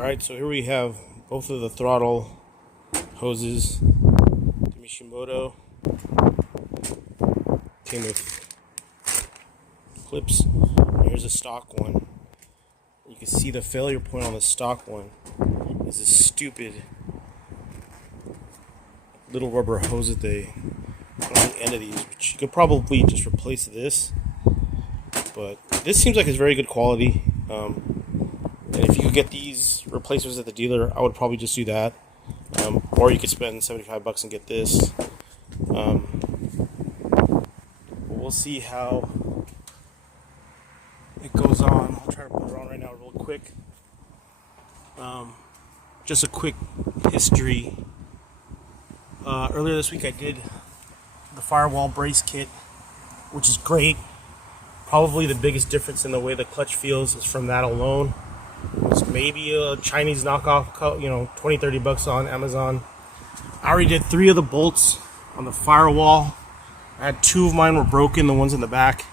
Alright, so here we have both of the throttle hoses. The Mishimoto came with clips. Here's a stock one. You can see the failure point on the stock one is a stupid little rubber hose that they put on the end of these, which you could probably just replace this. But this seems like it's very good quality. And if you could get these replacements at the dealer, I would probably just do that. Or you could spend $75 and get this. We'll see how it goes on. I'll try to put it on right now real quick. Just a quick history. Earlier this week I did the firewall brace kit, which is great. Probably the biggest difference in the way the clutch feels is from that alone. It's maybe a Chinese knockoff, $20-30 on Amazon. I already did 3 of the bolts on the firewall. I had 2 of mine were broken, the ones in the back,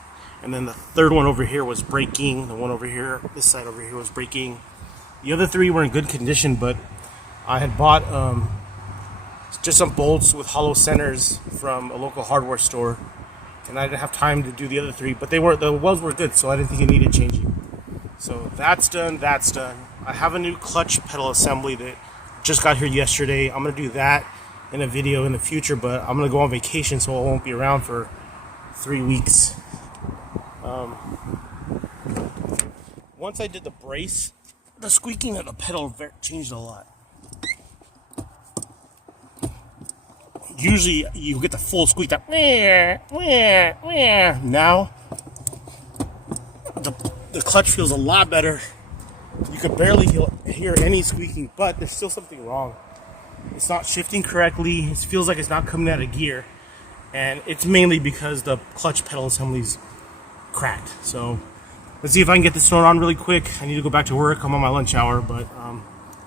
and then the third one over here was breaking. The one over here, this side over here, was breaking. The other 3 were in good condition, but I had bought just some bolts with hollow centers from a local hardware store, and I didn't have time to do the other 3, but the welds were good, so I didn't think it needed changing. So that's done, that's done. I have a new clutch pedal assembly that just got here yesterday. I'm going to do that in a video in the future, but I'm going to go on vacation, so I won't be around for 3 weeks. Once I did the brace, the squeaking of the pedal changed a lot. Usually you get the full squeak, that now the clutch feels a lot better. You could barely hear any squeaking, but there's still something wrong. It's not shifting correctly. It feels like it's not coming out of gear, and it's mainly because the clutch pedal assembly's cracked. So let's see if I can get this thrown on really quick. I need to go back to work. I'm on my lunch hour, but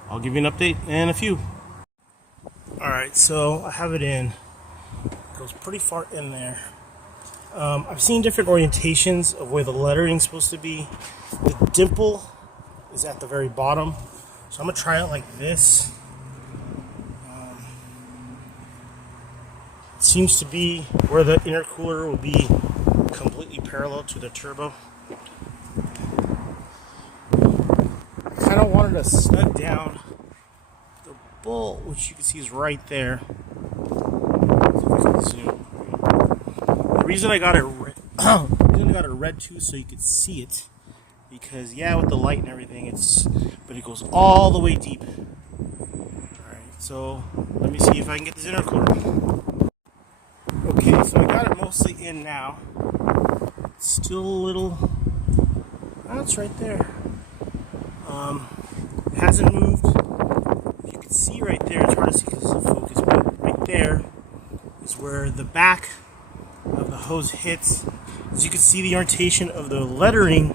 I'll give you an update in a few. Alright, so I have it in. It goes pretty far in there. I've seen different orientations of where the lettering's supposed to be. The dimple is at the very bottom, so I'm going to try it like this. It seems to be where the intercooler will be completely parallel to the turbo. I kind of wanted to snug down the bolt, which you can see is right there. The reason I got it red too, so you could see it, because with the light and everything, but it goes all the way deep. Alright, so let me see if I can get this intercooler. Okay, so I got it mostly in now. It's still a little, it's right there. It hasn't moved. If you can see right there, it's hard to see because it's a focus, but right there is where the back of the hose hits. As you can see, the orientation of the lettering,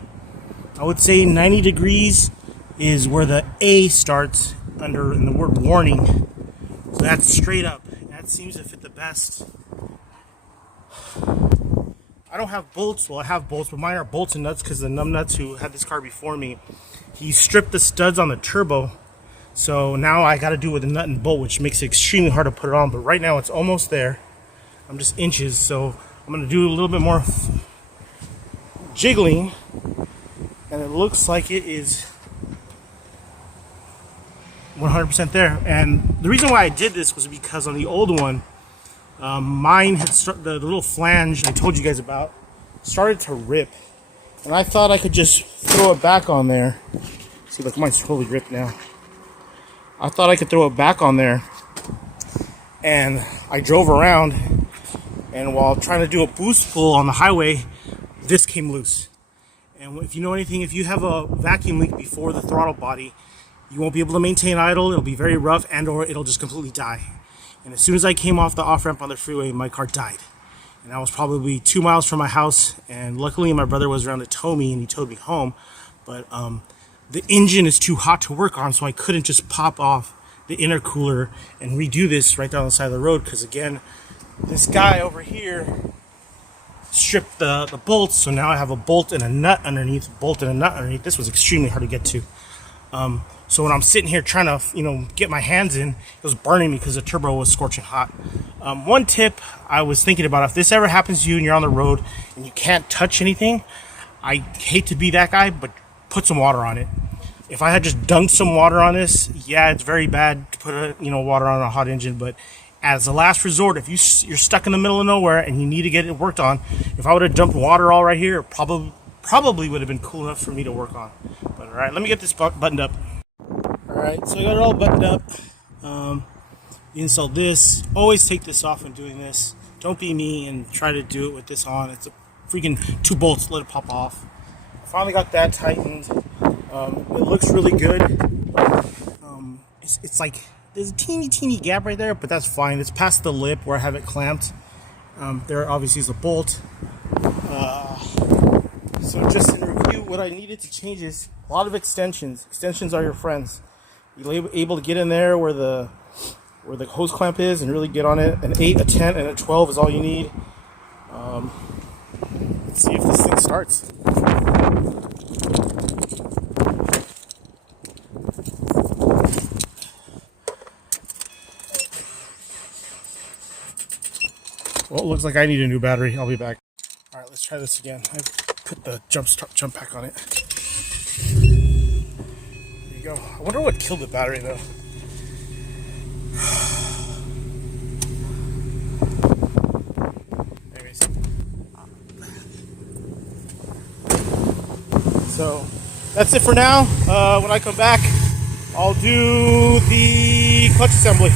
I would say 90 degrees is where the A starts in the word warning. So that's straight up. That seems to fit the best. I don't have bolts. Well, I have bolts, but mine are bolts and nuts because the numbnuts who had this car before me, he stripped the studs on the turbo. So now I got to do it with a nut and bolt, which makes it extremely hard to put it on. But right now it's almost there. I'm just inches, so I'm going to do a little bit more jiggling, and it looks like it is 100% there. And the reason why I did this was because on the old one, mine had the little flange I told you guys about started to rip, and I thought I could just throw it back on there. See, look, mine's totally ripped now. I thought I could throw it back on there, and I drove around, and while trying to do a boost pull on the highway, this came loose. And if you know anything, if you have a vacuum leak before the throttle body, you won't be able to maintain idle. It'll be very rough, and or it'll just completely die. And as soon as I came off the off-ramp on the freeway, my car died. And I was probably 2 miles from my house, and luckily my brother was around to tow me, and he towed me home. But the engine is too hot to work on, so I couldn't just pop off the intercooler and redo this right down the side of the road, because again, this guy over here stripped the bolts, so now I have a bolt and a nut underneath, This was extremely hard to get to. So when I'm sitting here trying to, get my hands in, it was burning me because the turbo was scorching hot. One tip I was thinking about, if this ever happens to you and you're on the road and you can't touch anything, I hate to be that guy, but put some water on it. If I had just dunked some water on this, yeah, it's very bad to put water on a hot engine, but as a last resort, if you're stuck in the middle of nowhere and you need to get it worked on, if I would have dumped water all right here, probably would have been cool enough for me to work on. But all right, let me get this buttoned up. All right, so I got it all buttoned up. Install this. Always take this off when doing this. Don't be me and try to do it with this on. It's a freaking 2 bolts. Let it pop off. Finally got that tightened. It looks really good. It's like there's a teeny gap right there, but that's fine. It's past the lip where I have it clamped. There obviously is a bolt. So just in review, what I needed to change is a lot of extensions. Extensions are your friends. You're able to get in there where the hose clamp is and really get on it. An 8, a 10, and a 12 is all you need. Let's see if this thing starts. Well, it looks like I need a new battery. I'll be back. All right, let's try this again. I put the jump pack on it. There you go. I wonder what killed the battery though. Anyways. So that's it for now. When I come back, I'll do the clutch assembly.